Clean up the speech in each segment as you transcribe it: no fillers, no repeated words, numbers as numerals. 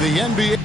the NBA.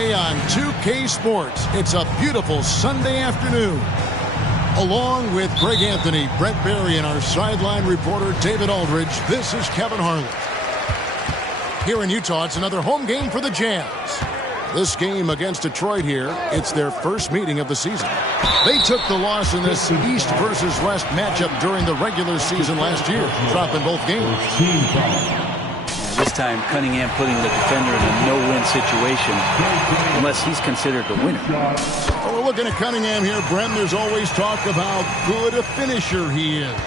On 2K Sports, it's a beautiful Sunday afternoon. Along with Greg Anthony, Brett Barry, and our sideline reporter David Aldridge, this is Kevin Harlan. Here in Utah, it's another home game for the Jazz. This game against Detroit here, it's their first meeting of the season. They took the loss in this East versus West matchup during the regular season last year, dropping both games. This time, Cunningham putting the defender in a no-win situation, unless he's considered the winner. Well, we're looking at Cunningham here, Brent. There's always talk of how good a finisher he is.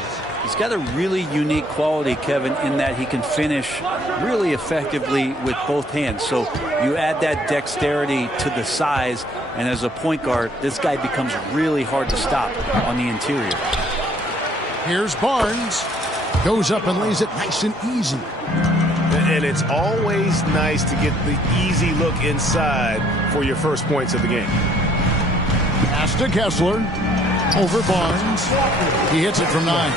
He's got a really unique quality, Kevin, in that he can finish really effectively with both hands. So you add that dexterity to the size, and as a point guard, this guy becomes really hard to stop on the interior. Here's Barnes. Goes up and lays it nice and easy. And it's always nice to get the easy look inside for your first points of the game. Pass to Kessler. Over Barnes. He hits it from 9.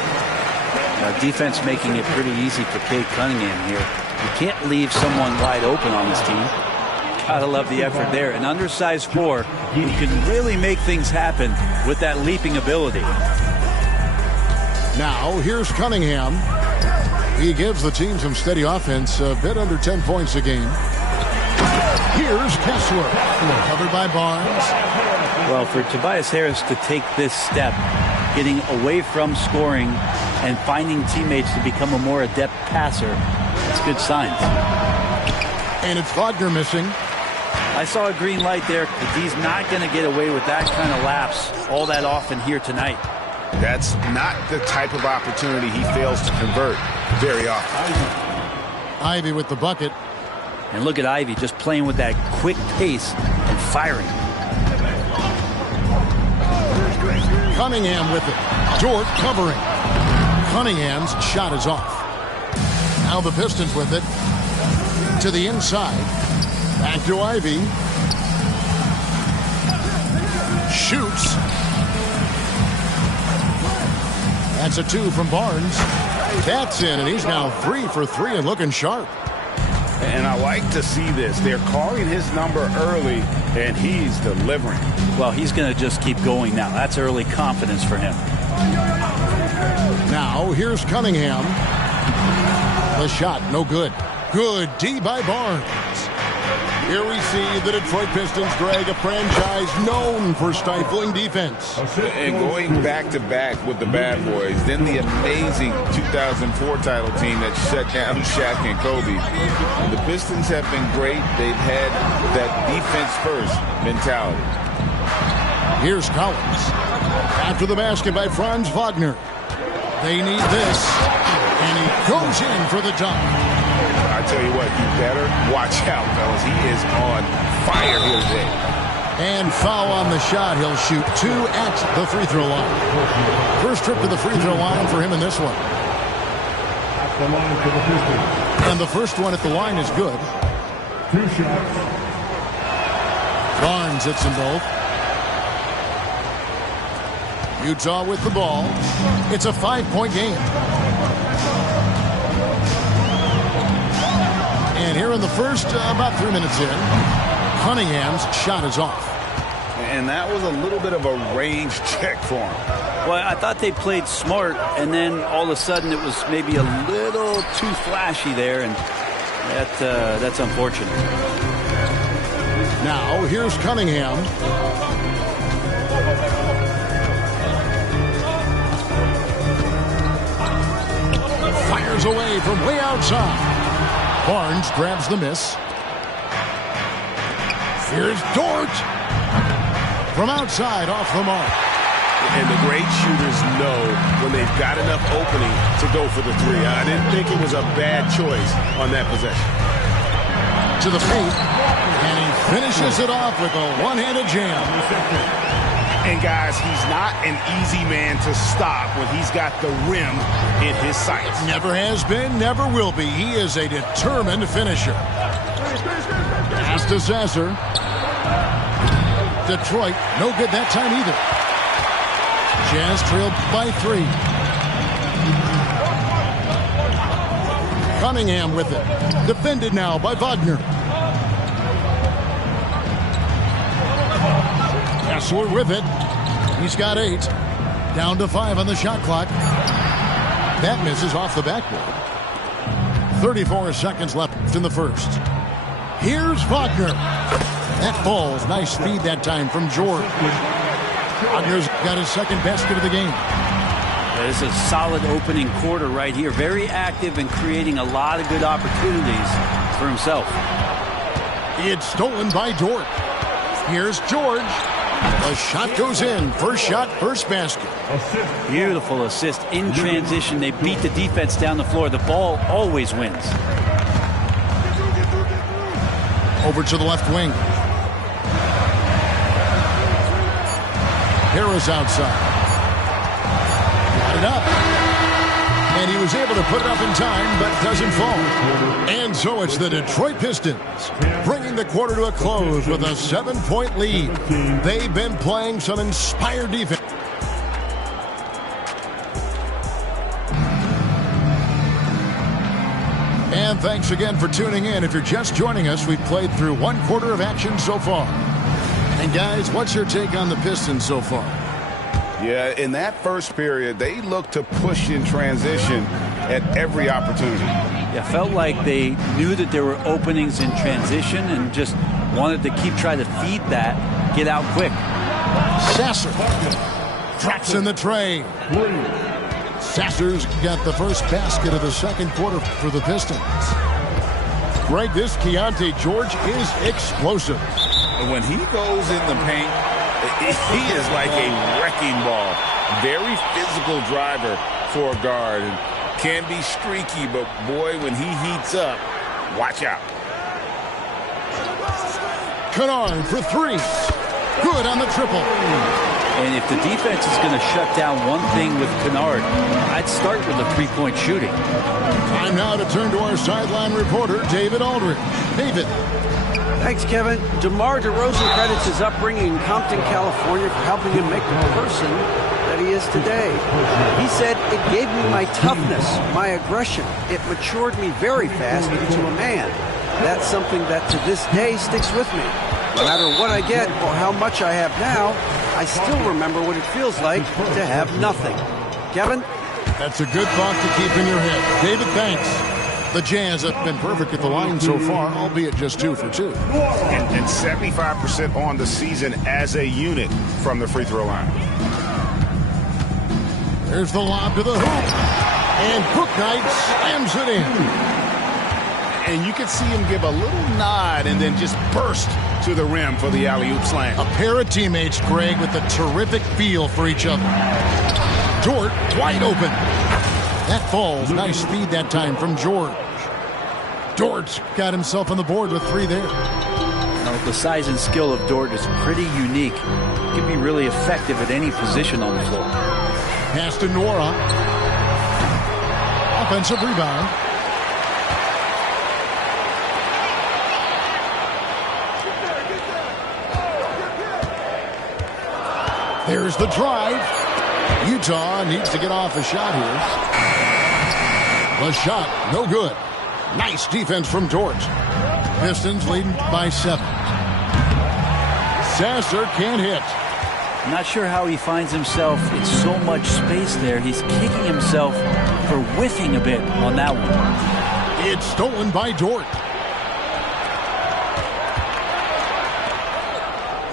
Defense making it pretty easy for Cade Cunningham here. You can't leave someone wide open on this team. Gotta love the effort there. An undersized 4 who can really make things happen with that leaping ability. Now, here's Cunningham. He gives the team some steady offense, a bit under 10 points a game. Here's Kessler, covered by Barnes. Well, for Tobias Harris to take this step, getting away from scoring and finding teammates to become a more adept passer, that's good signs. And it's Wagner missing. I saw a green light there, but he's not going to get away with that kind of lapse all that often here tonight. That's not the type of opportunity he fails to convert very often. Ivy with the bucket. And look at Ivy just playing with that quick pace and firing. Cunningham with it. Dort covering. Cunningham's shot is off. Now the Pistons with it. To the inside. Back to Ivy. Shoots. That's a 2 from Barnes. That's in, and he's now 3 for 3 and looking sharp. And I like to see this. They're calling his number early, and he's delivering. Well, he's going to just keep going now. That's early confidence for him. Now, here's Cunningham. The shot, no good. Good D by Barnes. Here we see the Detroit Pistons, Greg, a franchise known for stifling defense. And going back-to-back with the bad boys, then the amazing 2004 title team that shut down Shaq and Kobe. The Pistons have been great. They've had that defense-first mentality. Here's Collins. After the basket by Franz Wagner. They need this. And he goes in for the dunk. I tell you what, you better watch out, fellas. He is on fire here today. And foul on the shot. He'll shoot 2 at the free throw line. First trip to the free throw line for him in this one. And the first one at the line is good. 2 shots. Barnes hits them both. Utah with the ball. It's a 5-point game. And here in the first, about 3 minutes in, Cunningham's shot is off. And that was a little bit of a range check for him. Well, I thought they played smart, and then all of a sudden it was maybe a little too flashy there, and that's unfortunate. Now, here's Cunningham. Fires away from way outside. Barnes grabs the miss. Here's Dort. From outside, off the mark. And the great shooters know when they've got enough opening to go for the three. I didn't think it was a bad choice on that possession. To the paint, and he finishes it off with a one-handed jam. And guys, he's not an easy man to stop when he's got the rim in his sights. Never has been, never will be. He is a determined finisher. Pass to Sasser. Detroit, no good that time either. Jazz trailed by 3. Cunningham with it. Defended now by Wagner. Kessler with it. He's got 8. Down to 5 on the shot clock. That misses off the backboard. 34 seconds left in the first. Here's Wagner. That falls. Nice speed that time from George. Wagner's got his second basket of the game. This is a solid opening quarter right here. Very active and creating a lot of good opportunities for himself. It's stolen by Dort. Here's George. The shot goes in. First shot, first basket. Beautiful assist in transition. They beat the defense down the floor. The ball always wins. Over to the left wing. Harris outside. Got it up. And he was able to put it up in time, but doesn't fall. And so it's the Detroit Pistons bringing the quarter to a close with a 7-point lead. They've been playing some inspired defense. And thanks again for tuning in. If you're just joining us, we've played through 1 quarter of action so far. And guys, what's your take on the Pistons so far? Yeah, in that first period, they looked to push in transition at every opportunity. Yeah, felt like they knew that there were openings in transition and just wanted to keep trying to feed that, get out quick. Sasser drops in the tray. Sasser's got the first basket of the second quarter for the Pistons. Greg, this Keontae George is explosive. When he goes in the paint, he is like a wrecking ball. Very physical driver for a guard. And can be streaky, but boy, when he heats up, watch out. Kennard for 3. Good on the triple. And if the defense is going to shut down one thing with Kennard, I'd start with the 3-point shooting. Time now to turn to our sideline reporter, David Aldridge. David. Thanks, Kevin. DeMar DeRozan credits his upbringing in Compton, California for helping him make the person that he is today. He said, "It gave me my toughness, my aggression. It matured me very fast into a man. That's something that to this day sticks with me. No matter what I get or how much I have now, I still remember what it feels like to have nothing." Kevin? That's a good thought to keep in your head. David, thanks. The Jazz have been perfect at the line so far, albeit just 2 for 2. And 75% on the season as a unit from the free throw line. There's the lob to the hoop. And Bouknight slams it in. And you can see him give a little nod and then just burst to the rim for the alley-oop slam. A pair of teammates, Greg, with a terrific feel for each other. Dort wide open. That falls. Nice speed that time from George. Dort's got himself on the board with 3 there. Now, the size and skill of Dort is pretty unique. He can be really effective at any position on the floor. Pass to Nora. Offensive rebound. There's the drive. Utah needs to get off a shot here. The shot, no good. Nice defense from Dort. Pistons leading by 7. Sasser can't hit. I'm not sure how he finds himself in so much space there. He's kicking himself for whiffing a bit on that one. It's stolen by Dort.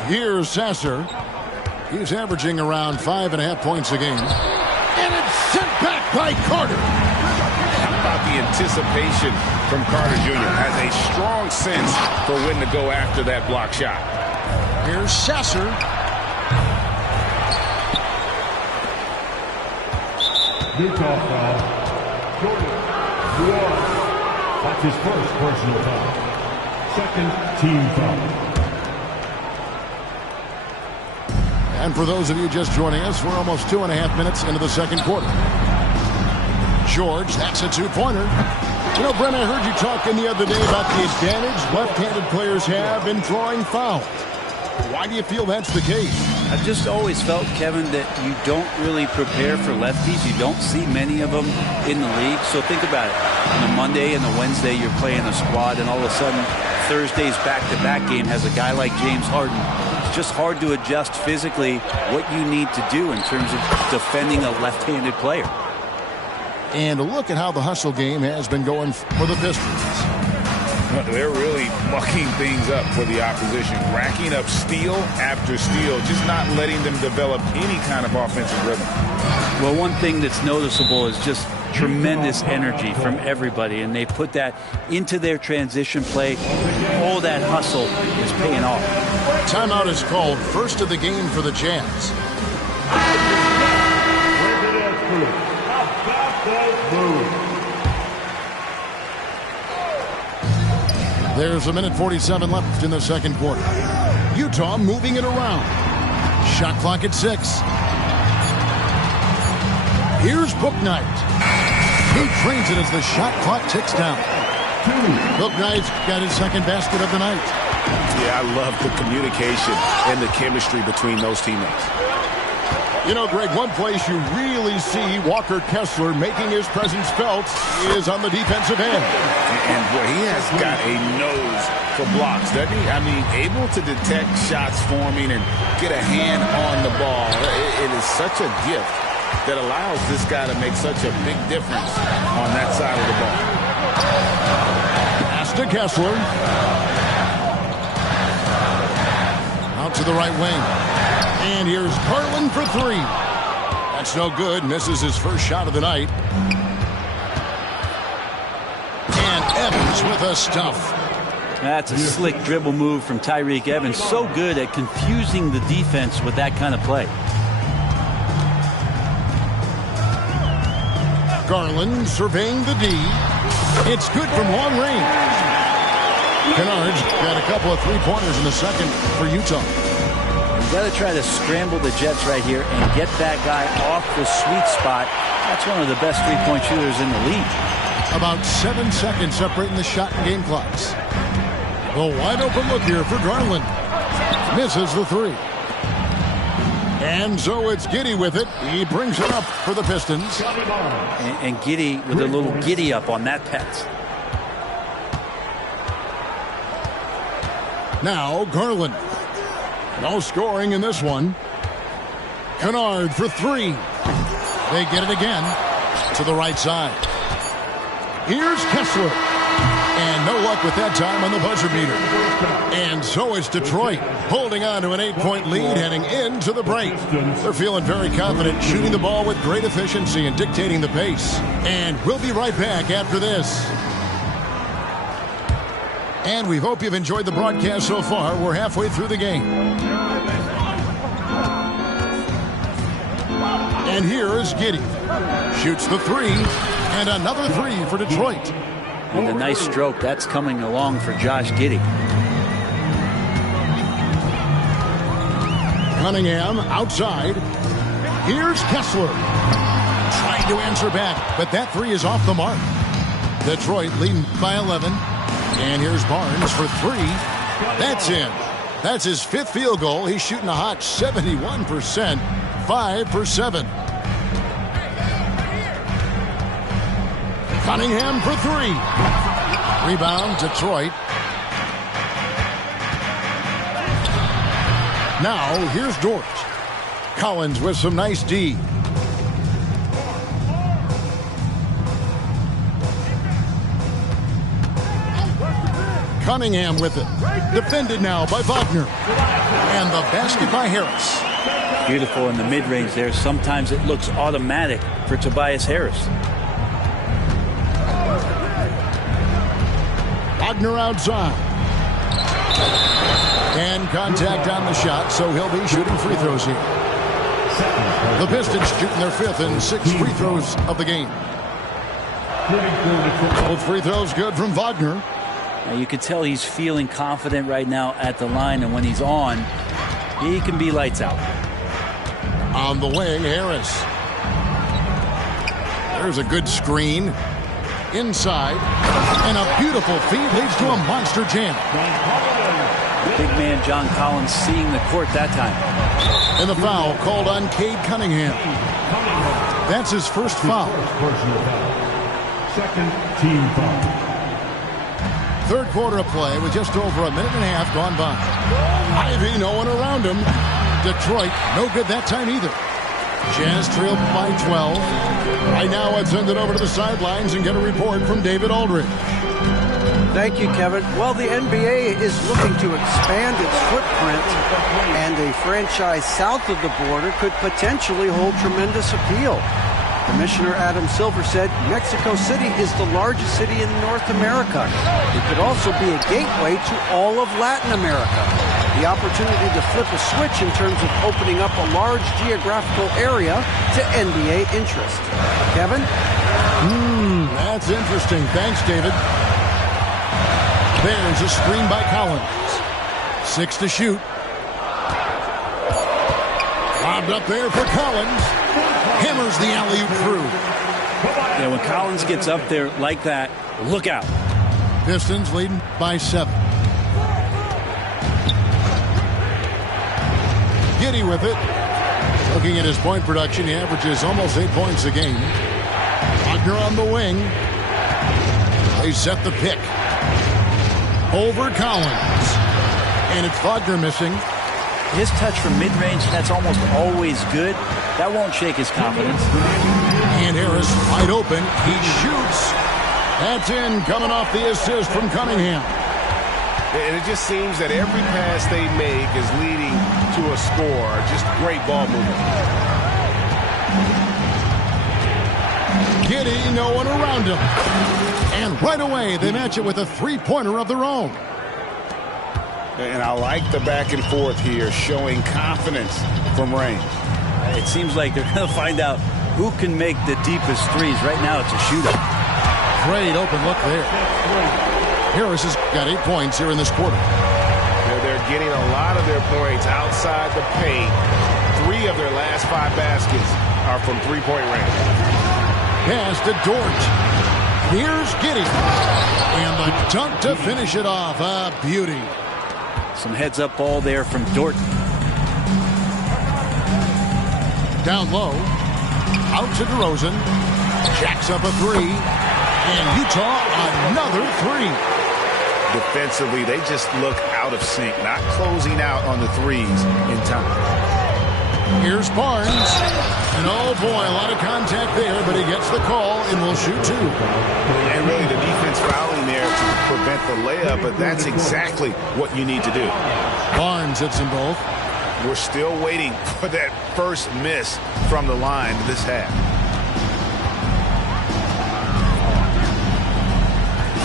Here's Sasser. He's averaging around 5.5 points a game. And it's sent back by Carter. How about the anticipation from Carter Jr. Has a strong sense for when to go after that block shot. Here's Sasser. Utah foul. Jordan. That's his first personal foul. Second team foul. And for those of you just joining us, we're almost 2.5 minutes into the second quarter. George, that's a two-pointer. You know, Brent, I heard you talking the other day about the advantage left-handed players have in drawing fouls. Why do you feel that's the case? I've just always felt, Kevin, that you don't really prepare for lefties. You don't see many of them in the league. So think about it. On a Monday and a Wednesday, you're playing a squad, and all of a sudden, Thursday's back-to-back game has a guy like James Harden. It's just hard to adjust physically what you need to do in terms of defending a left-handed player. And look at how the hustle game has been going for the Pistons. They're really mucking things up for the opposition, racking up steal after steal, just not letting them develop any kind of offensive rhythm. Well, one thing that's noticeable is just tremendous energy from everybody, and they put that into their transition play. All that hustle is paying off. Timeout is called, first of the game for the Jazz. There's 1:47 left in the second quarter. Utah moving it around. Shot clock at 6. Here's Bouknight. He trains it as the shot clock ticks down. Bouknight's got his second basket of the night. Yeah, I love the communication and the chemistry between those teammates. You know, Greg, one place you really see Walker Kessler making his presence felt is on the defensive end. And boy, he has got a nose for blocks, doesn't he? I mean, able to detect shots forming and get a hand on the ball. It is such a gift that allows this guy to make such a big difference on that side of the ball. Pass to Kessler. Out to the right wing. And here's Garland for three. That's no good. Misses his first shot of the night. And Evans with a stuff. That's a slick dribble move from Tyreke Evans. So good at confusing the defense with that kind of play. Garland surveying the D. It's good from long range. Kennard's got a couple of three-pointers in the second for Utah. You've got to try to scramble the Jets right here and get that guy off the sweet spot. That's one of the best three-point shooters in the league. About 7 seconds separating the shot and game clocks. The wide-open look here for Garland. Misses the three. And so it's Giddey with it. He brings it up for the Pistons. And Giddey with a little giddy up on that pass. Now Garland. No scoring in this one. Kennard for three. They get it again to the right side. Here's Kessler. And no luck with that time on the buzzer beater. And so it's Detroit holding on to an 8-point lead heading into the break. They're feeling very confident, shooting the ball with great efficiency and dictating the pace. And we'll be right back after this. And we hope you've enjoyed the broadcast so far. We're halfway through the game. And here is Giddey. Shoots the three. And another three for Detroit. And a nice stroke. That's coming along for Josh Giddey. Cunningham outside. Here's Kessler. Trying to answer back, but that three is off the mark. Detroit leading by 11. And here's Barnes for three. That's in. That's his fifth field goal. He's shooting a hot 71%. 5 for 7. Cunningham for three. Rebound, Detroit. Now, here's Dort. Collins with some nice D. Cunningham with it. Defended now by Wagner. And the basket by Harris. Beautiful in the mid-range there. Sometimes it looks automatic for Tobias Harris. Wagner outside. And contact on the shot, so he'll be shooting free throws here. The Pistons shooting their 5th and 6th free throws of the game. Both free throws good from Wagner. Now you can tell he's feeling confident right now at the line, and when he's on, he can be lights out. On the wing, Harris. There's a good screen. Inside. And a beautiful feed leads to a monster jam. Big man John Collins seeing the court that time. And the foul called on Cade Cunningham. That's his first foul. Second team foul. Third quarter of play with just over a minute and a half gone by. Ivy, no one around him. Detroit, no good that time either. Jazz trailed by 12. Right now, let's send it over to the sidelines and get a report from David Aldridge. Thank you, Kevin. Well, the NBA is looking to expand its footprint, and a franchise south of the border could potentially hold tremendous appeal. Commissioner Adam Silver said Mexico City is the largest city in North America. It could also be a gateway to all of Latin America. The opportunity to flip a switch in terms of opening up a large geographical area to NBA interest. Kevin? That's interesting. Thanks, David. There's a screen by Collins. 6 to shoot. Lobbed up there for Collins. Hammers the alley-oop through. Yeah, when Collins gets up there like that, look out. Pistons leading by 7. Giddey with it. Looking at his point production, he averages almost 8 points a game. Wagner on the wing. They set the pick. Over Collins. And it's Wagner missing. His touch from mid-range, that's almost always good. That won't shake his confidence. And Harris wide open. He shoots. That's in, coming off the assist from Cunningham. And it just seems that every pass they make is leading to a score. Just great ball movement. Giddey, no one around him. And right away, they match it with a three-pointer of their own. And I like the back and forth here, showing confidence from range. It seems like they're going to find out who can make the deepest threes. Right now, it's a shootout. Great open look there. Harris has got 8 points here in this quarter. They're getting a lot of their points outside the paint. 3 of their last 5 baskets are from three-point range. Pass to Dort. Here's Giddey. And the dunk to finish it off. A beauty. Some heads-up ball there from Dort. Down low. Out to DeRozan. Jacks up a 3. And Utah another 3. Defensively, they just look out of sync, not closing out on the threes in time. Here's Barnes. And oh boy, a lot of contact there, but he gets the call and will shoot 2. And really the defense fouling there to prevent the layup, but that's exactly what you need to do. Barnes hits them both. We're still waiting for that first miss from the line this half.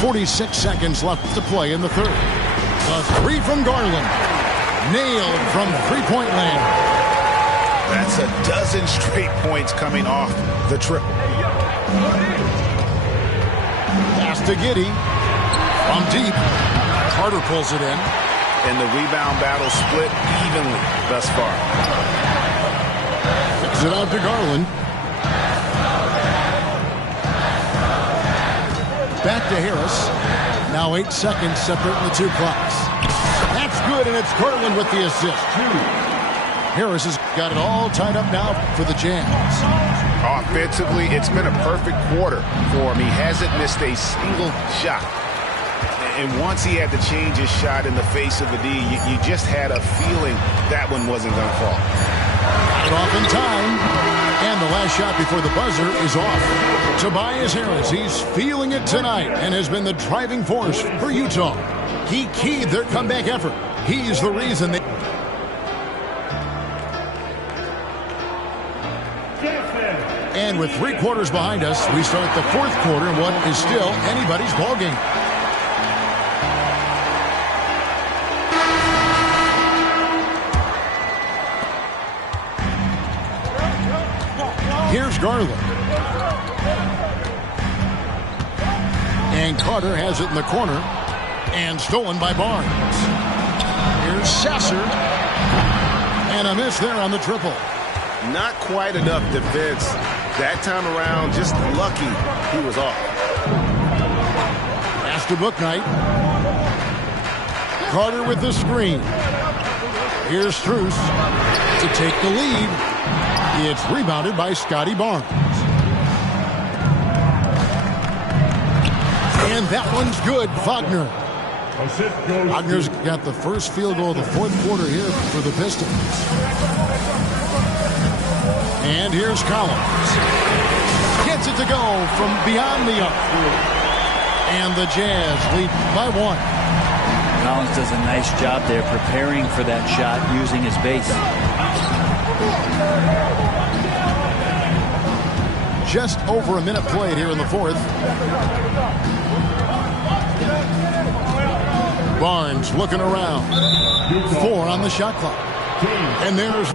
46 seconds left to play in the third. The 3 from Garland. Nailed from three-point land. That's a dozen straight points coming off the triple. Pass to Giddey. From deep. Carter pulls it in. And the rebound battle split evenly thus far. Kicks it out to Garland. Back to Harris. Now 8 seconds separating the 2 clocks. That's good, and it's Garland with the assist. Harris has got it all tied up now for the Jazz. Offensively, it's been a perfect quarter for him. He hasn't missed a single shot. And once he had to change his shot in the face of the D, you just had a feeling that one wasn't going to fall. Got it off in time. And the last shot before the buzzer is off. Tobias Harris, he's feeling it tonight and has been the driving force for Utah. He keyed their comeback effort. He's the reason they... And with 3 quarters behind us, we start the 4th quarter in what is still anybody's ballgame. Here's Garland. And Carter has it in the corner. And stolen by Barnes. Here's Sasser. And a miss there on the triple. Not quite enough defense that time around. Just lucky he was off. Pass to Bouknight. Carter with the screen. Here's Strus to take the lead. It's rebounded by Scotty Barnes. And that one's good. Wagner. Wagner's got the first field goal of the 4th quarter here for the Pistons. And here's Collins. Gets it to go from beyond the arc. And the Jazz lead by 1. Collins does a nice job there preparing for that shot using his base. Just over a minute played here in the 4th. Barnes looking around. 4 on the shot clock. And there's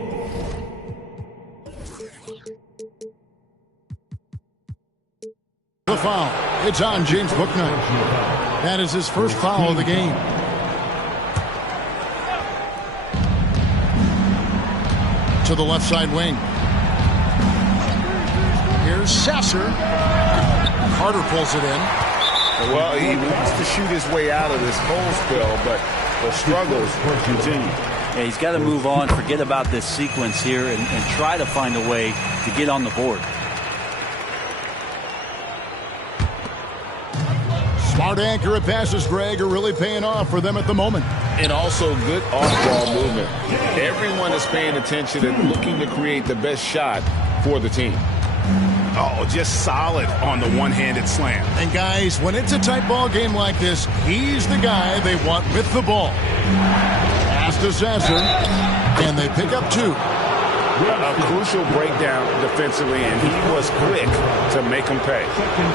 the foul. It's on James Bouknight. That is his first foul of the game. To the left side wing. Here's Sasser. Carter pulls it in. Well, he wants to shoot his way out of this cold spell, but the struggles continue. Yeah, he's got to move on, forget about this sequence here, and try to find a way to get on the board. Smart accurate passes, Greg, are really paying off for them at the moment. And also good off-ball movement. Everyone is paying attention and looking to create the best shot for the team. Oh, just solid on the one-handed slam. And guys, when it's a tight ball game like this, he's the guy they want with the ball. Pass to Sasser, and they pick up 2. A crucial breakdown defensively, and he was quick to make him pay.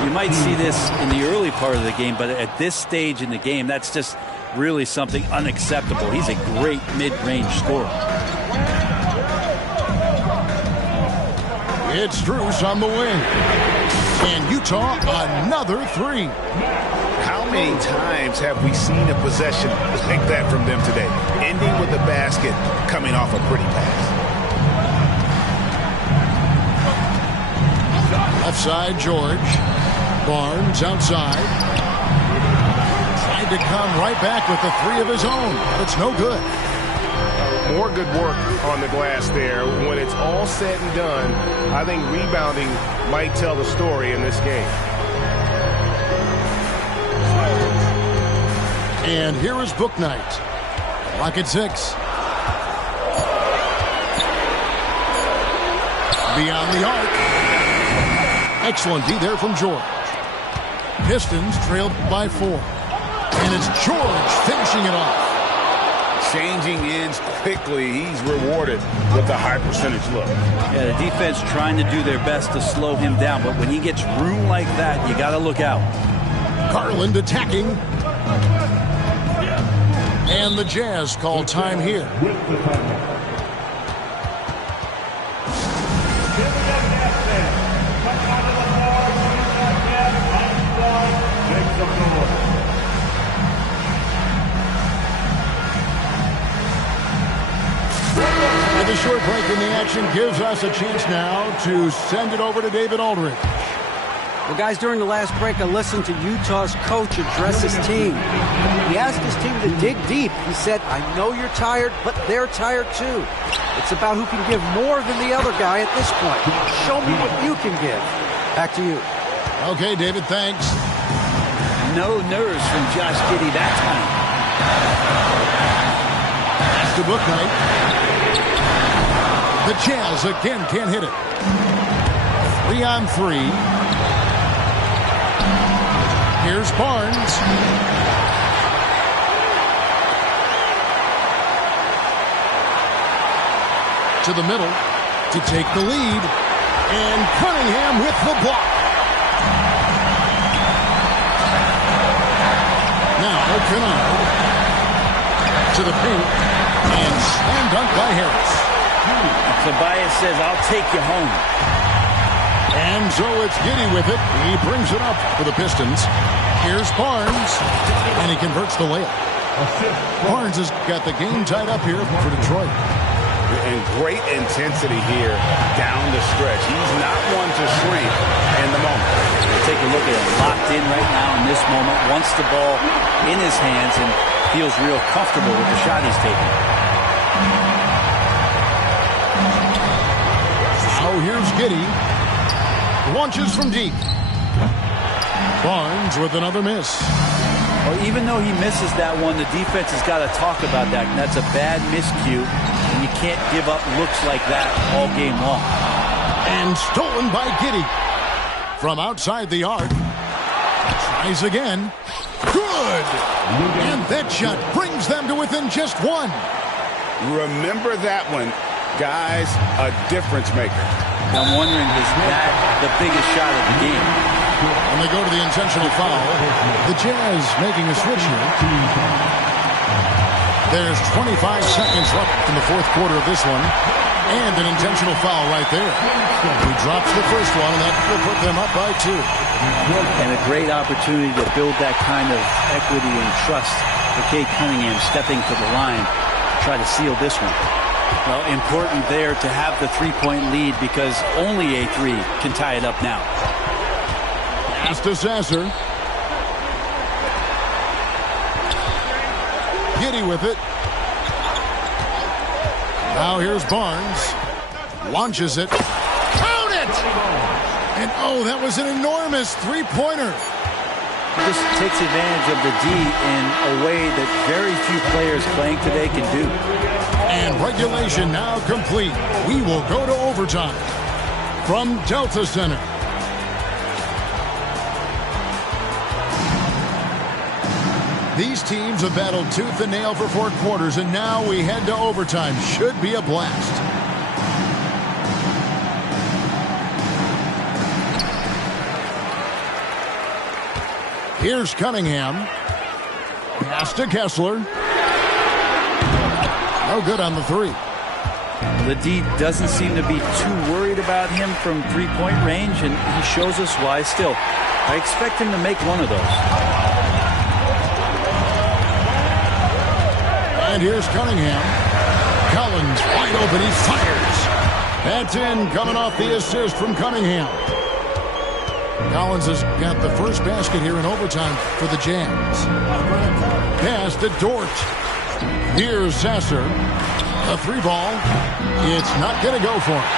You might see this in the early part of the game, but at this stage in the game, that's just really something unacceptable. He's a great mid-range scorer. It's Strus on the wing. And Utah, another 3. How many times have we seen a possession like that from them today? Ending with the basket, coming off a pretty pass. Left side, George. Barnes outside. Tried to come right back with the 3 of his own, but it's no good. More good work on the glass there. When it's all said and done, I think rebounding might tell the story in this game. And here is Bouknight. Clock at 6. Beyond the arc. Excellent D there from George. Pistons trailed by 4. And it's George finishing it off. Changing ends quickly. He's rewarded with a high percentage look. Yeah, the defense trying to do their best to slow him down, but when he gets room like that, you got to look out. Garland attacking. And the Jazz call time here. The short break in the action gives us a chance now to send it over to David Aldridge. Well, guys, during the last break, I listened to Utah's coach address his team. He asked his team to dig deep. He said, I know you're tired, but they're tired too. It's about who can give more than the other guy at this point. Show me what you can give. Back to you. Okay, David, thanks. No nerves from Josh Giddey that time. That's to Bouknight. The Jazz again can't hit it. 3-on-3. Here's Barnes. To the middle to take the lead. And Cunningham with the block. Now Kennard to the paint. And slam dunk by Harris. Tobias says, I'll take you home. And so it's Giddey with it. He brings it up for the Pistons. Here's Barnes. And he converts the layup. Barnes has got the game tied up here for Detroit. And great intensity here down the stretch. He's not one to shrink in the moment. Take a look at him. Locked in right now in this moment. Wants the ball in his hands and feels real comfortable with the shot he's taking. Now here's Giddey. Launches from deep. Barnes with another miss. Well, even though he misses that one, the defense has got to talk about that. And that's a bad miscue. And you can't give up looks like that all game long. And stolen by Giddey. From outside the arc. Tries again. Good! And that shot brings them to within just one. Remember that one. Guys, a difference maker. I'm wondering, is that the biggest shot of the game? And they go to the intentional foul. The Jazz making a switch here. There's 25 seconds left in the fourth quarter of this one. And an intentional foul right there. He drops the first one, and that will put them up by 2. And a great opportunity to build that kind of equity and trust for Cade Cunningham stepping to the line to try to seal this one. Well, important there to have the three-point lead because only a three can tie it up now. Pass to Sasser. Giddey with it. Now here's Barnes. Launches it. Count it! And oh, that was an enormous three-pointer. Just takes advantage of the D in a way that very few players playing today can do. And regulation now complete. We will go to overtime from Delta Center. These teams have battled tooth and nail for 4 quarters, and now we head to overtime. Should be a blast. Here's Cunningham. Pass to Kessler. No good on the three. The D doesn't seem to be too worried about him from three-point range, and he shows us why still. I expect him to make one of those. And here's Cunningham. Collins wide open. He fires. That's in, coming off the assist from Cunningham. Collins has got the first basket here in overtime for the Jazz. Pass to Dort. Here's Sasser. A three ball. It's not going to go for him.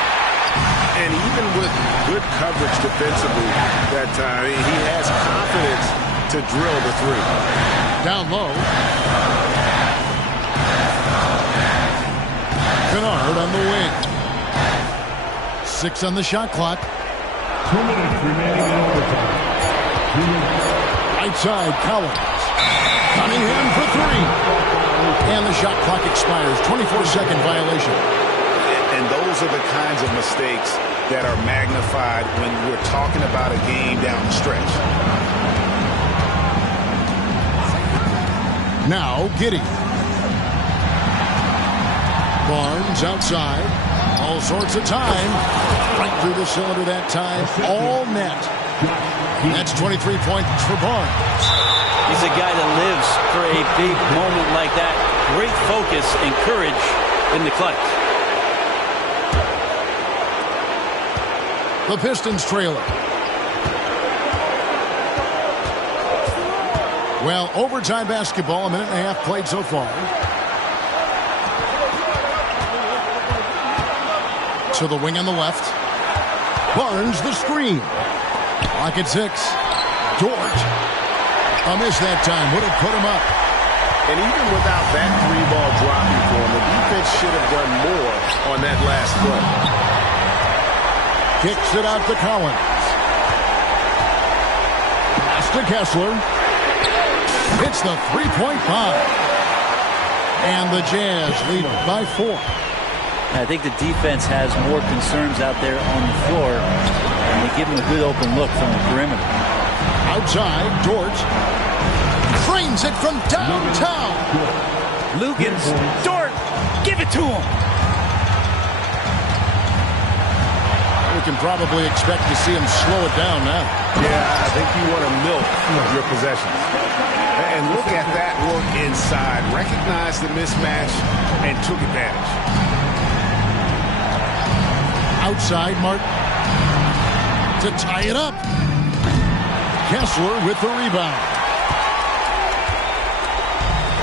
And even with good coverage defensively that time, he has confidence to drill the three. Down low. Kennard on the wing. 6 on the shot clock. 2 minutes remaining in overtime. Right side, Collins. Cunningham for 3. And the shot clock expires. 24-second violation. And those are the kinds of mistakes that are magnified when we're talking about a game down the stretch. Now, Giddey. Barnes outside. All sorts of time. Right through the cylinder that time. All net. That's 23 points for Barnes. He's a guy that lives for a big moment like that. Great focus and courage in the clutch. The Pistons trailer. Well, overtime basketball, a minute and a half played so far. To the wing on the left. Barnes the screen. Clock at 6. Dort. A miss that time. Would have put him up. And even without that three-ball dropping for him, the defense should have done more on that last play. Kicks it out to Collins. Pass to Kessler. It's the three-point bomb. And the Jazz lead by 4. I think the defense has more concerns out there on the floor, and they give him a good open look from the perimeter. Outside, Dort frames it from downtown. Lugans, Dort, give it to him. We can probably expect to see him slow it down now. Yeah, I think you want to milk your possessions. And look at that work inside. Recognized the mismatch and took advantage. Outside, Martin to tie it up. Kessler with the rebound.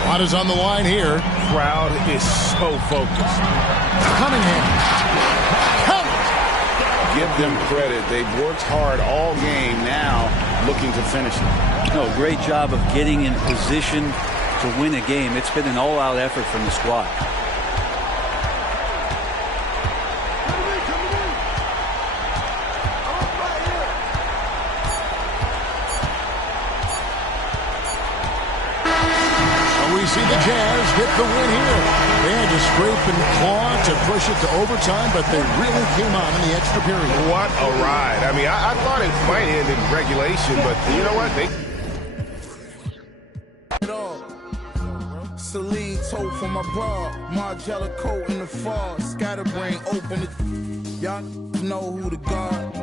A lot is on the line here. Crowd is so focused. Cunningham. Count it. Give them credit. They've worked hard all game, now looking to finish it. No, great job of getting in position to win a game. It's been an all-out effort from the squad. We see the Jazz get the win here. They had to scrape and claw to push it to overtime, but they really came on in the extra period. What a ride. I mean, I thought it might end in regulation, but you know what? Celine tote for my bra, Margiela coat in the fall, scatterbrain open it. Y'all know who the guard.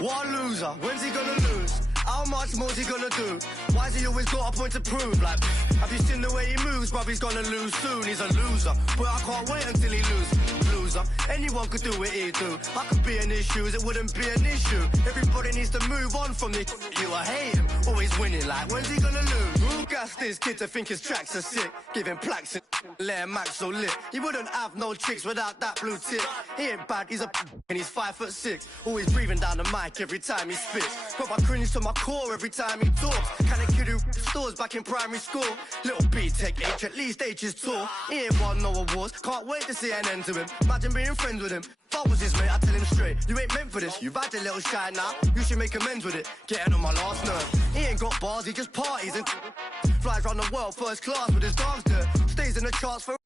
What a loser, when's he gonna lose? How much more's he gonna do? Why's he always got a point to prove? Like, have you seen the way he moves, bruv? He's gonna lose soon, he's a loser. But I can't wait until he loses. Loser, anyone could do what he do. I could be in his shoes, it wouldn't be an issue. Everybody needs to move on from this. You, I hate him, always winning. Like, when's he gonna lose? Who gassed this kid to think his tracks are sick? Giving plaques and let him act so lit. He wouldn't have no tricks without that blue tip. He ain't bad, he's a and he's 5'6". Always breathing down the mic every time he spits. Got my cringe to my core every time he talks. Kinda kid who stores back in primary school. Little B-Tech H, at least H is tall. He ain't won no awards, can't wait to see an end to him. Imagine being friends with him. If I was his mate, I'd tell him straight, you ain't meant for this. You've had a little shine now, you should make amends with it. Getting on my last nerve. He ain't got bars, he just parties and flies around the world first class with his dogs there. Stays in the charts for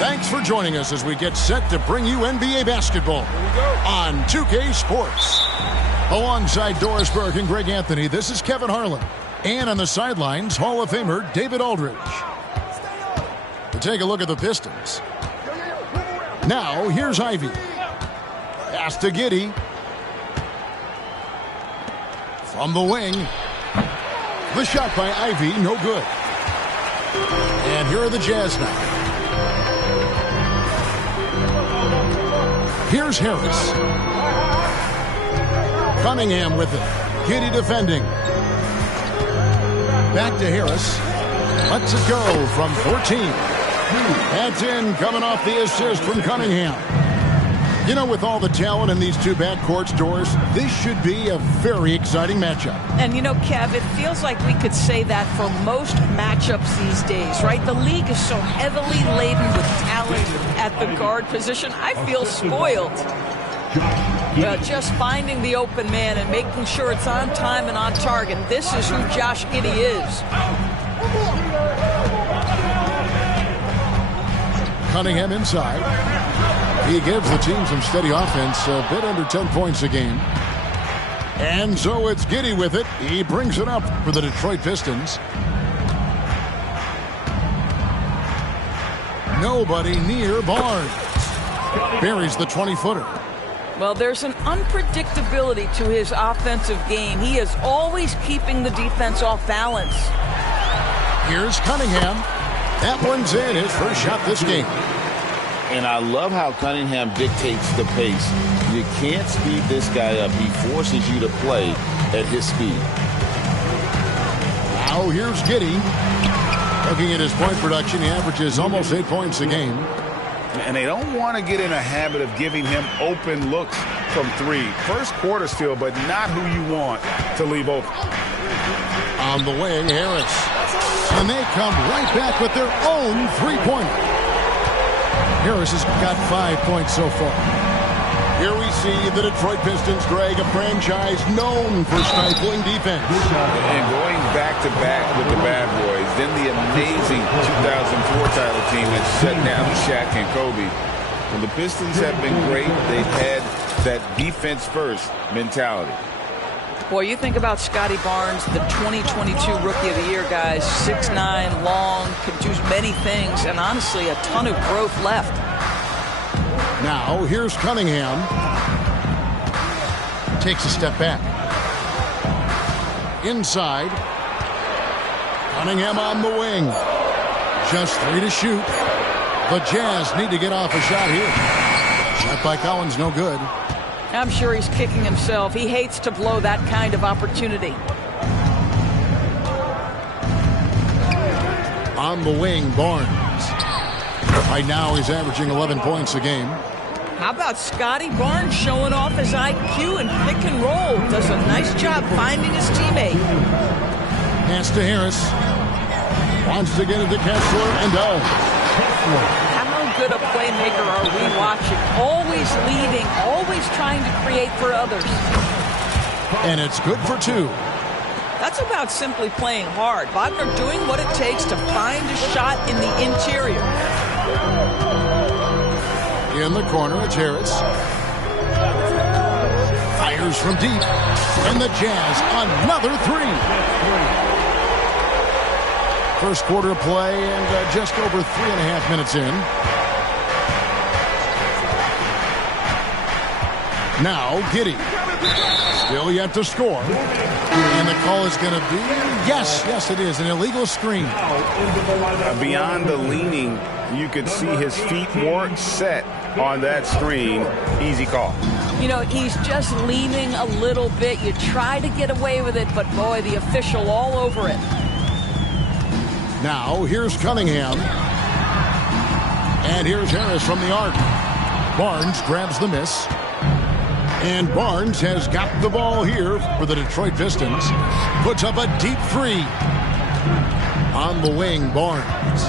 Thanks for joining us as we get set to bring you NBA basketball on 2K Sports. Alongside Doris Burke and Greg Anthony, this is Kevin Harlan. And on the sidelines, Hall of Famer David Aldridge. To take a look at the Pistons. Now, here's Ivy. Pass to Giddey. From the wing. The shot by Ivy, no good. And here are the Jazz now. Here's Harris. Cunningham with it. Giddey defending. Back to Harris. Lets it go from 14. That's in, coming off the assist from Cunningham. You know, with all the talent in these two backcourts, Doris, this should be a very exciting matchup. And, you know, Kev, it feels like we could say that for most matchups these days, right? The league is so heavily laden with talent at the guard position. I feel spoiled. Just finding the open man and making sure it's on time and on target. This is who Josh Giddey is. Cunningham inside. He gives the team some steady offense, a bit under 10 points a game. And so it's Giddey with it. He brings it up for the Detroit Pistons. Nobody near Barnes. Buries the 20-footer. Well, there's an unpredictability to his offensive game. He is always keeping the defense off balance. Here's Cunningham. That one's in, his first shot this game. And I love how Cunningham dictates the pace. You can't speed this guy up. He forces you to play at his speed. Now here's Giddey. Looking at his point production, he averages almost 8 points a game. And they don't want to get in a habit of giving him open looks from three. First quarter still, but not who you want to leave open. On the wing, Harris. And they come right back with their own three-pointer. Harris has got 5 points so far. Here we see the Detroit Pistons, Greg, a franchise known for stifling defense. And going back-to-back with the bad boys, then the amazing 2004 title team that shut down Shaq and Kobe. When the Pistons have been great, they've had that defense-first mentality. Boy, you think about Scotty Barnes, the 2022 Rookie of the Year, guys. 6'9", long, can do many things, and honestly, a ton of growth left. Now, here's Cunningham. Takes a step back. Inside. Cunningham on the wing. Just 3 to shoot. The Jazz need to get off a shot here. Shot by Collins, no good. I'm sure he's kicking himself. He hates to blow that kind of opportunity. On the wing, Barnes. Right now, he's averaging 11 points a game. How about Scotty Barnes showing off his IQ and pick and roll? Does a nice job finding his teammate. Pass to Harris. Wants to get it to Kessler and How good a playmaker are we watching? Always leading, always trying to create for others. And it's good for 2. That's about simply playing hard. Wagner doing what it takes to find a shot in the interior. In the corner, it's Harris. Fires from deep. And the Jazz, another 3. First quarter of play and just over 3.5 minutes in. Now, Giddey. Still yet to score. And the call is going to be, yes, it is, an illegal screen. Beyond the leaning, you could see his feet weren't set on that screen. Easy call. You know, he's just leaning a little bit. You try to get away with it, but boy, the official all over it. Now, here's Cunningham. And here's Harris from the arc. Barnes grabs the miss. And Barnes has got the ball here for the Detroit Pistons. Puts up a deep 3. On the wing, Barnes.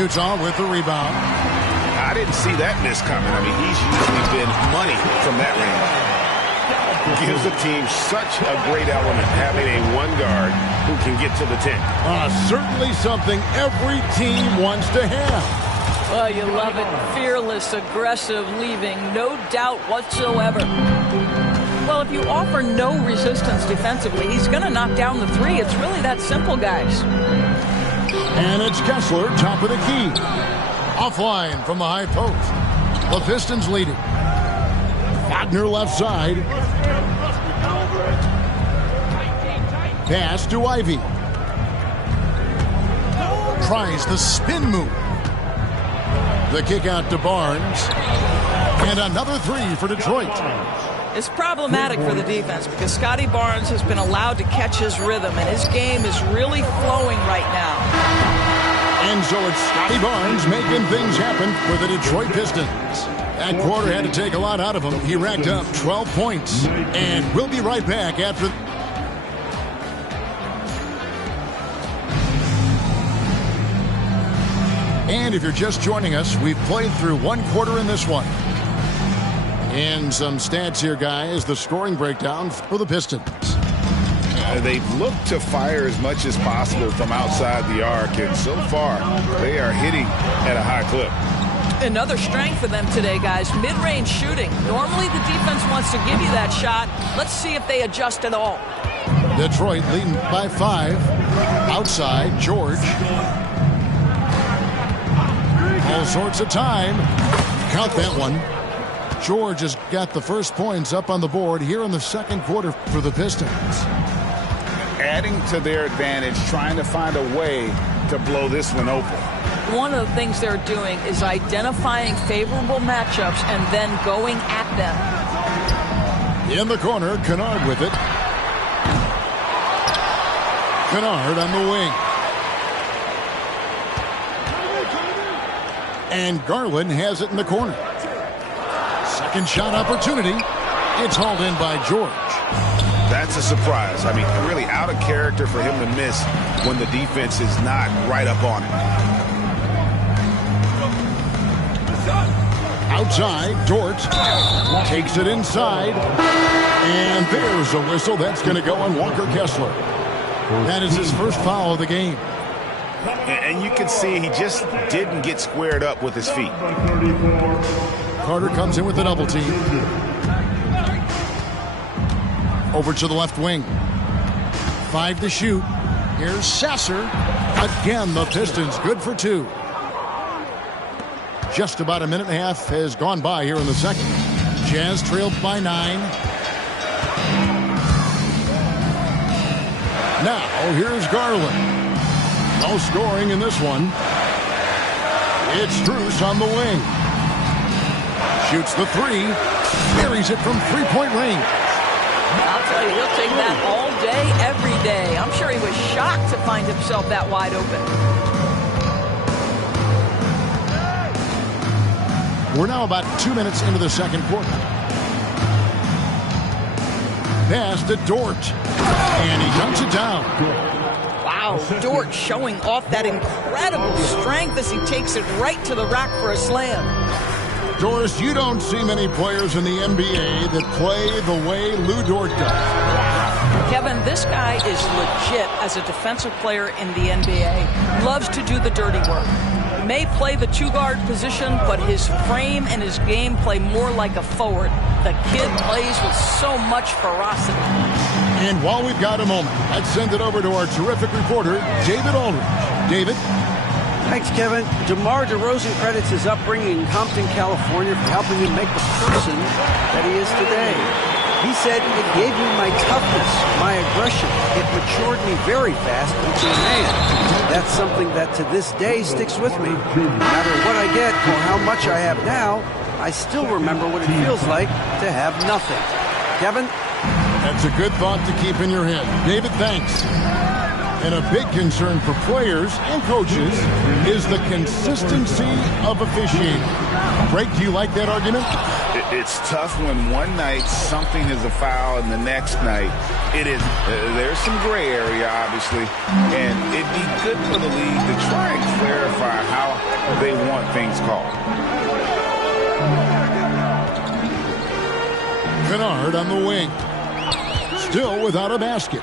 Utah with the rebound. I didn't see that miss coming. I mean, he's usually been money from that range. gives the team such a great element, having a one guard who can get to the 10. Certainly something every team wants to have. Well, you love it. Fearless, aggressive, leaving no doubt whatsoever. Well, if you offer no resistance defensively, he's going to knock down the three. It's really that simple, guys. And it's Kessler, top of the key. Offline from the high post. The Pistons leading. Wagner left side. Pass to Ivy. Tries the spin move. The kick out to Barnes. And another three for Detroit. It's problematic for the defense because Scotty Barnes has been allowed to catch his rhythm, and his game is really flowing right now. And so it's Scotty Barnes making things happen for the Detroit Pistons. That quarter had to take a lot out of him. He racked up 12 points. And we'll be right back after... And if you're just joining us, we've played through one quarter in this one. And some stats here, guys. The scoring breakdown for the Pistons. They've looked to fire as much as possible from outside the arc, and so far they are hitting at a high clip. Another strength for them today, guys. Mid-range shooting. Normally the defense wants to give you that shot. Let's see if they adjust at all. Detroit leading by 5. Outside, George. All sorts of time. Count that one. George has got the first points up on the board here in the second quarter for the Pistons. Adding to their advantage, trying to find a way to blow this one open. One of the things they're doing is identifying favorable matchups and then going at them. In the corner, Kennard with it. Kennard on the wing. And Garland has it in the corner. Second shot opportunity. It's hauled in by George. That's a surprise. I mean, really out of character for him to miss when the defense is not right up on him. Outside, Dort takes it inside. And there's a whistle. That's going to go on Walker Kessler. That is his first foul of the game. And you can see he just didn't get squared up with his feet. Carter comes in with the double team. Over to the left wing. 5 to shoot. Here's Sasser. Again, the Pistons good for 2. Just about a minute and a half has gone by here in the second. Jazz trailed by 9. Now, here's Garland. No scoring in this one. It's Strus on the wing. Shoots the 3. Buries it from three-point range. I'll tell you, he'll take that all day, every day. I'm sure he was shocked to find himself that wide open. We're now about 2 minutes into the second quarter. Pass to Dort. And he dunks it down. Wow, Dort showing off that incredible strength as he takes it right to the rack for a slam. Doris, you don't see many players in the NBA that play the way Lou Dort does. Kevin, this guy is legit as a defensive player in the NBA. Loves to do the dirty work. May play the 2-guard position, but his frame and his game play more like a forward. The kid plays with so much ferocity. And while we've got a moment, let's send it over to our terrific reporter, David Aldridge. David? Thanks, Kevin. DeMar DeRozan credits his upbringing in Compton, California for helping him make the person that he is today. He said, "It gave me my toughness, my aggression. It matured me very fast into a man." That's something that to this day sticks with me. No matter what I get or how much I have now, I still remember what it feels like to have nothing. Kevin? That's a good thought to keep in your head. David, thanks. And a big concern for players and coaches is the consistency of officiating. Greg, do you like that argument? It's tough when one night something is a foul and the next night it isn't. There's some gray area, obviously, and it'd be good for the league to try and clarify how they want things called. Kennard on the wing. still without a basket.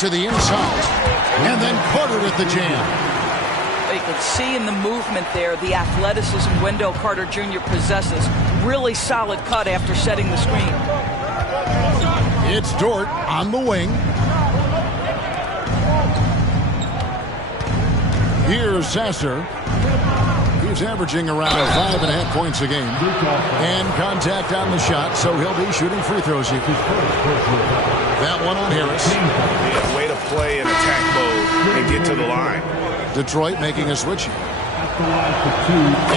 To the inside. And then Carter at the jam. You can see in the movement there the athleticism Wendell Carter Jr. possesses. Really solid cut after setting the screen. It's Dort on the wing. Here's Sasser. He's averaging around 5.5 points a game. And contact on the shot, so he'll be shooting free throws here. That one on Harris. Yeah, way to play in attack mode and get to the line. Detroit making a switch.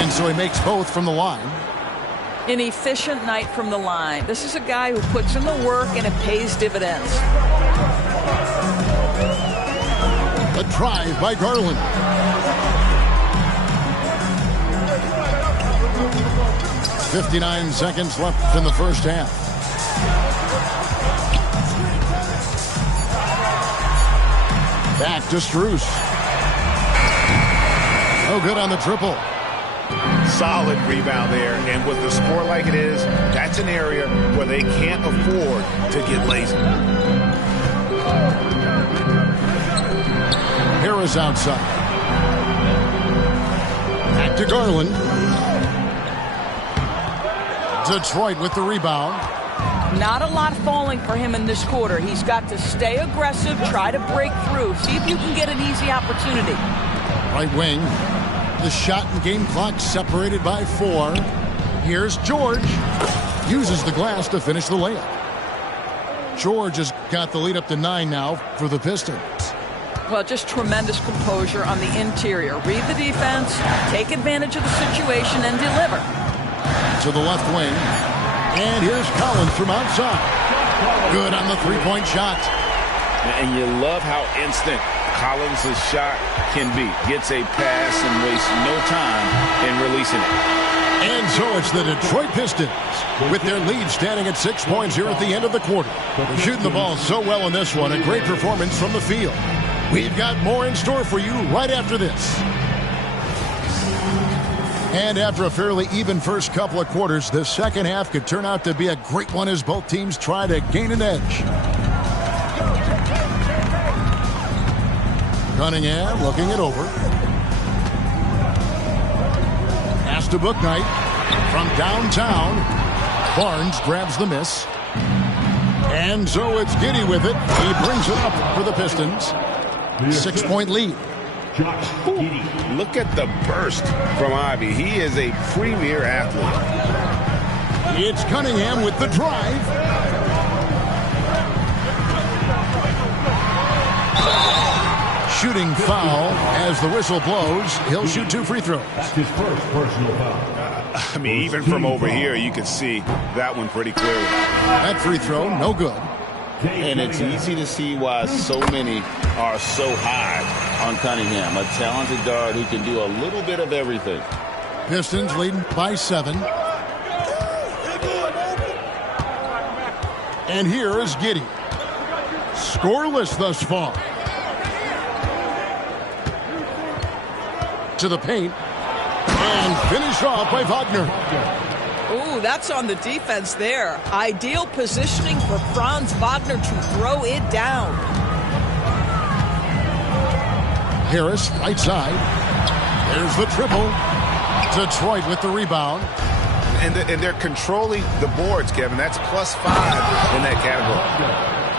And so he makes both from the line. An efficient night from the line. This is a guy who puts in the work and it pays dividends. A drive by Garland. .59 seconds left in the first half. Back to Strus. No good on the triple. Solid rebound there, and with the score like it is, that's an area where they can't afford to get lazy. Harris outside. Back to Garland. Detroit with the rebound. Not a lot falling for him in this quarter. He's got to stay aggressive, try to break through, see if you can get an easy opportunity. Right wing. The shot and game clock separated by 4. Here's George. Uses the glass to finish the layup. George has got the lead up to 9 now for the Pistons. Well, just tremendous composure on the interior. Read the defense, take advantage of the situation, and deliver. To the left wing. And here's Collins from outside. Good on the three-point shot. And you love how instant Collins' shot can be. Gets a pass and wastes no time in releasing it. And so it's the Detroit Pistons with their lead standing at 6 points here at the end of the quarter. They're shooting the ball so well in this one. A great performance from the field. We've got more in store for you right after this. And after a fairly even first couple of quarters, the second half could turn out to be a great one as both teams try to gain an edge. Cunningham looking it over. Pass to Bouknight from downtown. Barnes grabs the miss. And so it's Giddey with it. He brings it up for the Pistons. 6-point lead. Look at the burst from Ivy. He is a premier athlete. It's Cunningham with the drive. Shooting foul as the whistle blows. He'll shoot 2 free throws. That's his first personal foul. I mean, even from over here, you can see that one pretty clearly. That free throw, no good. And it's easy to see why so many are so high on Cunningham. A talented guard who can do a little bit of everything. Pistons leading by 7. And here is Giddey. Scoreless thus far. To the paint. And finished off by Wagner. Ooh, that's on the defense there. Ideal positioning for Franz Wagner to throw it down. Harris, right side. There's the triple. Detroit with the rebound. And they're controlling the boards, Kevin. That's +5 in that category.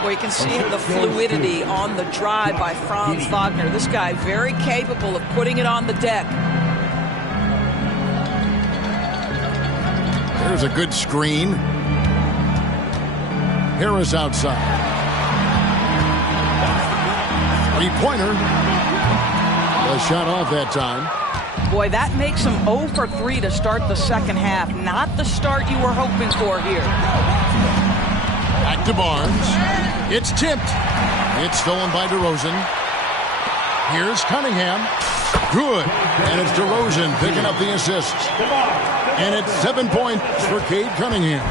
Well, you can see the fluidity on the drive by Franz Wagner. This guy very capable of putting it on the deck. There's a good screen. Harris outside. Three-pointer. A shot off that time. Boy, that makes him 0 for 3 to start the second half. Not the start you were hoping for here. Back to Barnes. It's tipped. It's stolen by DeRozan. Here's Cunningham. Good. And it's DeRozan picking up the assist. And it's 7 points for Cade Cunningham.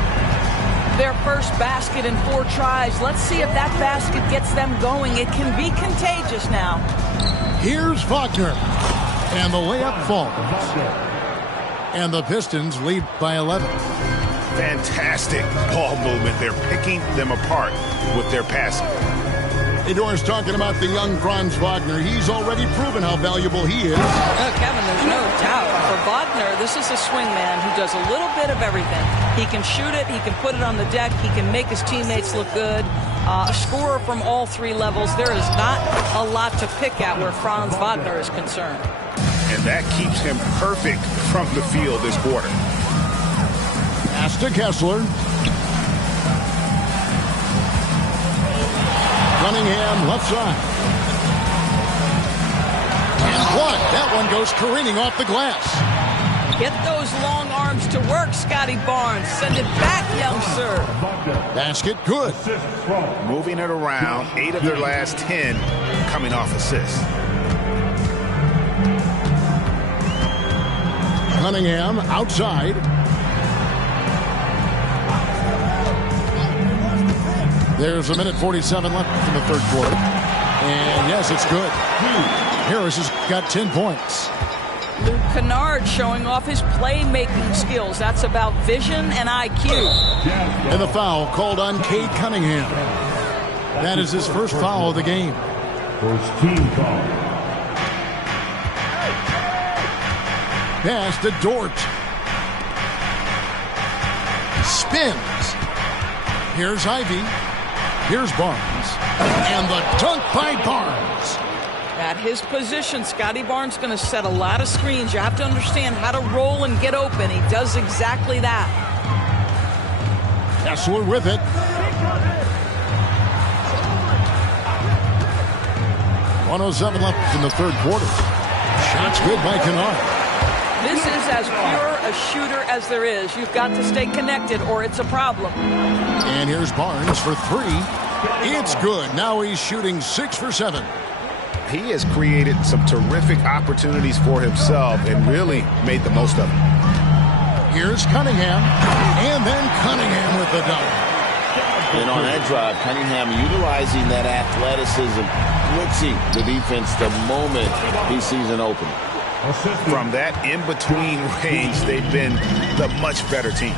Their first basket in 4 tries. Let's see if that basket gets them going. It can be contagious now. Here's Wagner. And the layup falls. And the Pistons lead by 11. fantastic ball movement. They're picking them apart with their passing. Doris talking about the young Franz Wagner. He's already proven how valuable he is. Kevin, there's no doubt. For Wagner, this is a swingman who does a little bit of everything. He can shoot it. He can put it on the deck. He can make his teammates look good. A scorer from all three levels. There is not a lot to pick at where Franz Wagner is concerned. And that keeps him perfect from the field this quarter. Pass to Kessler. Cunningham left side. And blocked. That one goes careening off the glass. Get those long arms to work, Scotty Barnes. Send it back, young sir. Basket good. Moving it around. 8 of their last 10 coming off assists. Cunningham outside. There's a minute 47 left in the third quarter. And yes, it's good. Harris has got 10 points. Luke Kennard showing off his playmaking skills. That's about vision and IQ. And the foul called on Cade Cunningham. That is his first foul of the game. First team foul. Pass to Dort. Spins. Here's Ivy. Here's Barnes. And the dunk by Barnes. At his position, Scotty Barnes going to set a lot of screens. You have to understand how to roll and get open. He does exactly that. Kessler with it. .107 left in the third quarter. Shots good by Kennard. This is as pure a shooter as there is. You've got to stay connected or it's a problem. And here's Barnes for three. It's good. Now he's shooting 6 for 7. He has created some terrific opportunities for himself and really made the most of it. Here's Cunningham. And then Cunningham with the dunk. And on that drive, Cunningham utilizing that athleticism, blitzing the defense the moment he sees an opening. From that in-between range, they've been the much better team.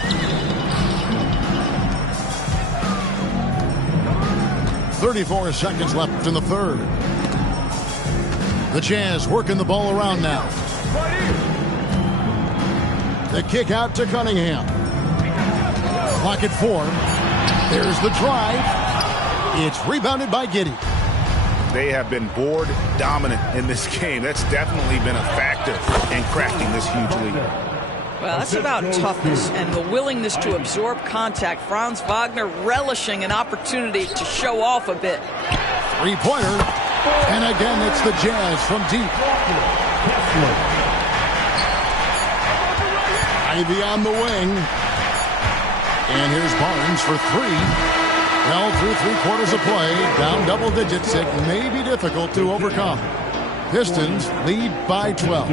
34 seconds left in the third. The Jazz working the ball around now. The kick out to Cunningham. Clock at 4. There's the drive. It's rebounded by Giddey. They have been board dominant in this game. That's definitely been a factor in cracking this huge lead. Well, that's about toughness and the willingness to absorb contact. Franz Wagner relishing an opportunity to show off a bit. Three-pointer. And again, it's the Jazz from deep. Ivy on the wing. And here's Barnes for three. Well, through 3 quarters of play, down double digits, it may be difficult to overcome. Pistons lead by 12.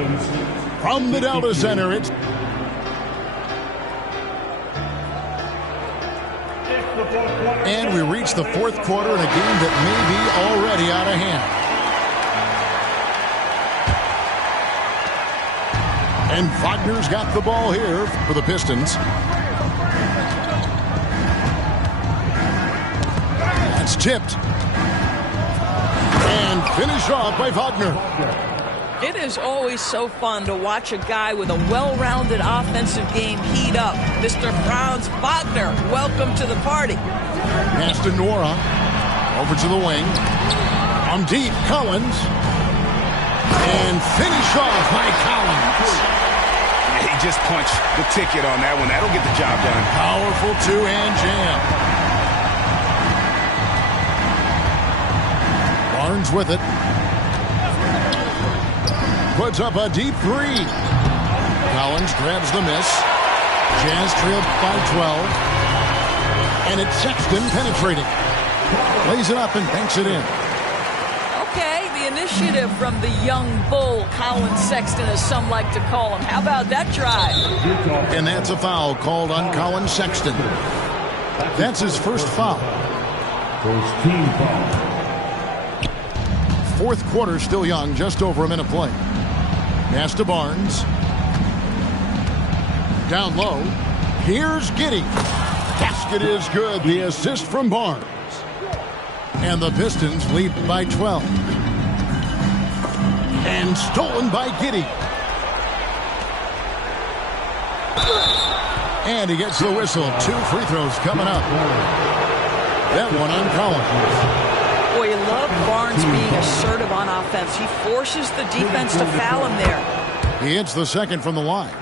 From the Delta Center, it's... And we reach the fourth quarter in a game that may be already out of hand. And Wagner's got the ball here for the Pistons. That's tipped. And finished off by Wagner. It is always so fun to watch a guy with a well-rounded offensive game heat up. Mr. Franz Wagner, welcome to the party. Pass to Nora. Over to the wing. On deep, Collins. And finish off by Collins. He just punched the ticket on that one. That'll get the job done. Powerful two-hand jam. Barnes with it. Puts up a deep three. Collins grabs the miss. Jazz trailed by 12. And it's Sexton penetrating. Lays it up and banks it in. Okay, the initiative from the young bull, Colin Sexton, as some like to call him. How about that drive? And that's a foul called on Colin Sexton. That's his first foul. First team foul. Fourth quarter still young, just over a minute play. Pass to Barnes. Down low. Here's Giddey. Basket is good. The assist from Barnes. And the Pistons lead by 12. And stolen by Giddey. And he gets the whistle. 2 free throws coming up. That one on Collins. Boy, you love Barnes being assertive on offense. He forces the defense to foul him there. He hits the second from the line.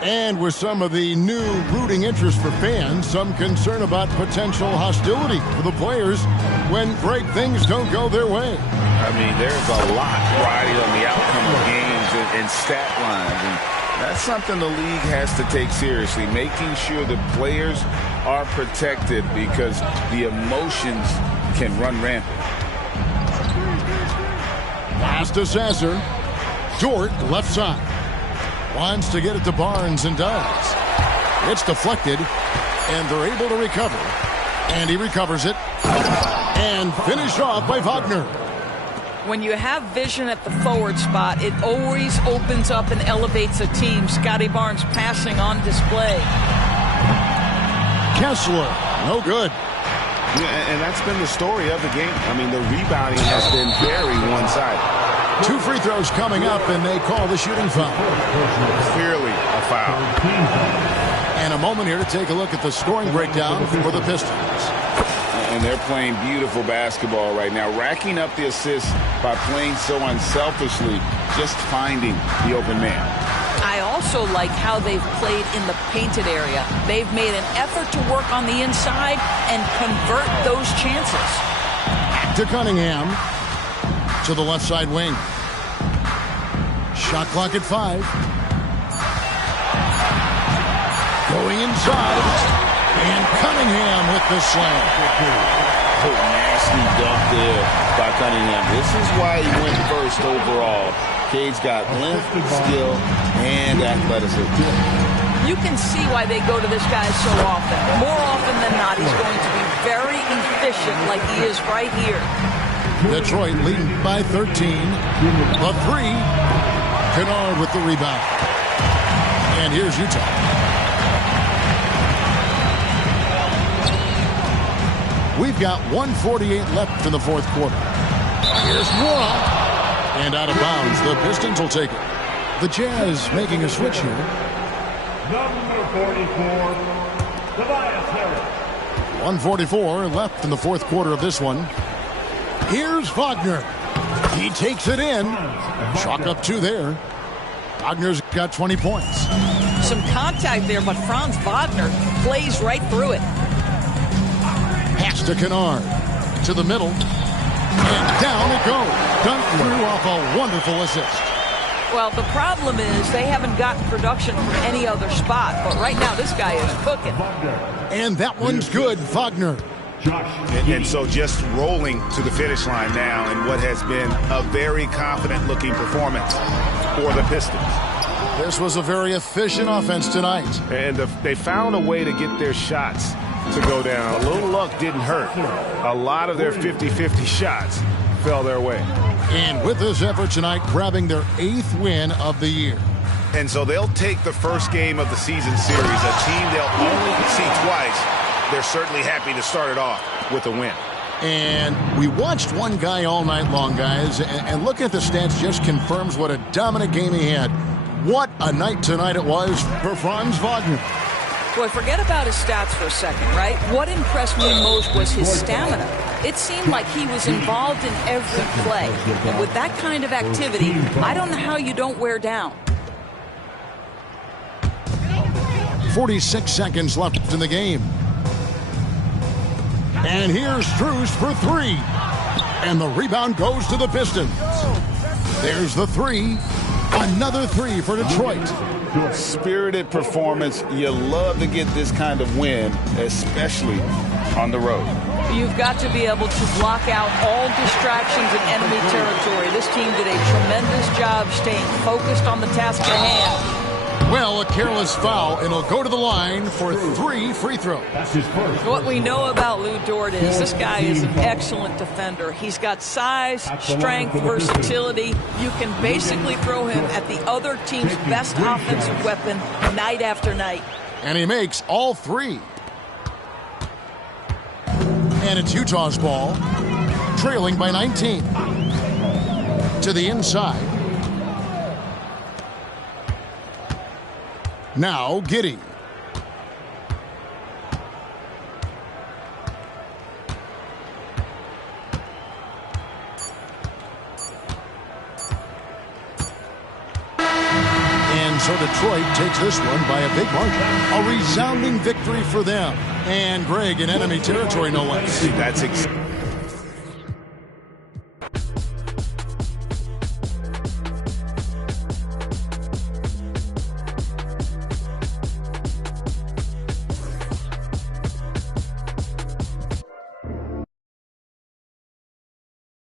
And with some of the new rooting interest for fans, some concern about potential hostility for the players when great things don't go their way. I mean, there's a lot riding on the outcome of games and stat lines. And that's something the league has to take seriously, making sure the players are protected because the emotions can run rampant. Pass to Sasser. Dort, left side. Wants to get it to Barnes and does. It's deflected, and they're able to recover. And he recovers it. And finished off by Wagner. When you have vision at the forward spot, it always opens up and elevates a team. Scotty Barnes passing on display. Kessler, no good. Yeah, and that's been the story of the game. I mean, the rebounding has been very one-sided. 2 free throws coming up, and they call the shooting foul. Clearly a foul. And a moment here to take a look at the scoring breakdown for the Pistons. And they're playing beautiful basketball right now, racking up the assists by playing so unselfishly, just finding the open man. I also like how they've played in the painted area. They've made an effort to work on the inside and convert those chances. Back to Cunningham. To the left side wing. Shot clock at 5. Going inside. And Cunningham with the slam. Oh, nasty dunk there by Cunningham. This is why he went first overall. Cade's got length, skill, and athleticism. You can see why they go to this guy so often. More often than not, he's going to be very efficient like he is right here. Detroit leading by 13. The 3. Kennard with the rebound. And here's Utah. We've got 1:48 left in the fourth quarter. Here's Moore. And out of bounds. The Pistons will take it. The Jazz making a switch here. Number 44, Tobias Harris. 1:44 left in the fourth quarter of this one. Here's Wagner. He takes it in. Chalk up 2 there. Wagner's got 20 points. Some contact there, but Franz Wagner plays right through it. Pass to Kennard. To the middle. And down it goes. Dunked through off a wonderful assist. Well, the problem is they haven't gotten production from any other spot. But right now, this guy is cooking. And that one's good. Wagner. And so just rolling to the finish line now in what has been a very confident-looking performance for the Pistons. This was a very efficient offense tonight. And they found a way to get their shots to go down. A little luck didn't hurt. A lot of their 50-50 shots fell their way. And with this effort tonight, grabbing their 8th win of the year. And so they'll take the first game of the season series, a team they'll only see twice. They're certainly happy to start it off with a win. And we watched one guy all night long, guys, and looking at the stats just confirms what a dominant game he had. What a night tonight it was for Franz Wagner. Boy, forget about his stats for a second, right? What impressed me most was his stamina. It seemed like he was involved in every play. And with that kind of activity, I don't know how you don't wear down. 46 seconds left in the game. And here's Strus for 3. And the rebound goes to the Pistons. There's the 3. Another 3 for Detroit. Spirited performance. You love to get this kind of win, especially on the road. You've got to be able to block out all distractions in enemy territory. This team did a tremendous job staying focused on the task at hand. Well, a careless foul, and he'll go to the line for 3 free throws. What we know about Lou Dort is this guy is an excellent defender. He's got size, strength, versatility. You can basically throw him at the other team's best offensive weapon night after night. And he makes all three. And it's Utah's ball, trailing by 19. To the inside. Now Giddey. And so Detroit takes this one by a big margin. A resounding victory for them. And Greg in enemy territory, no less. That's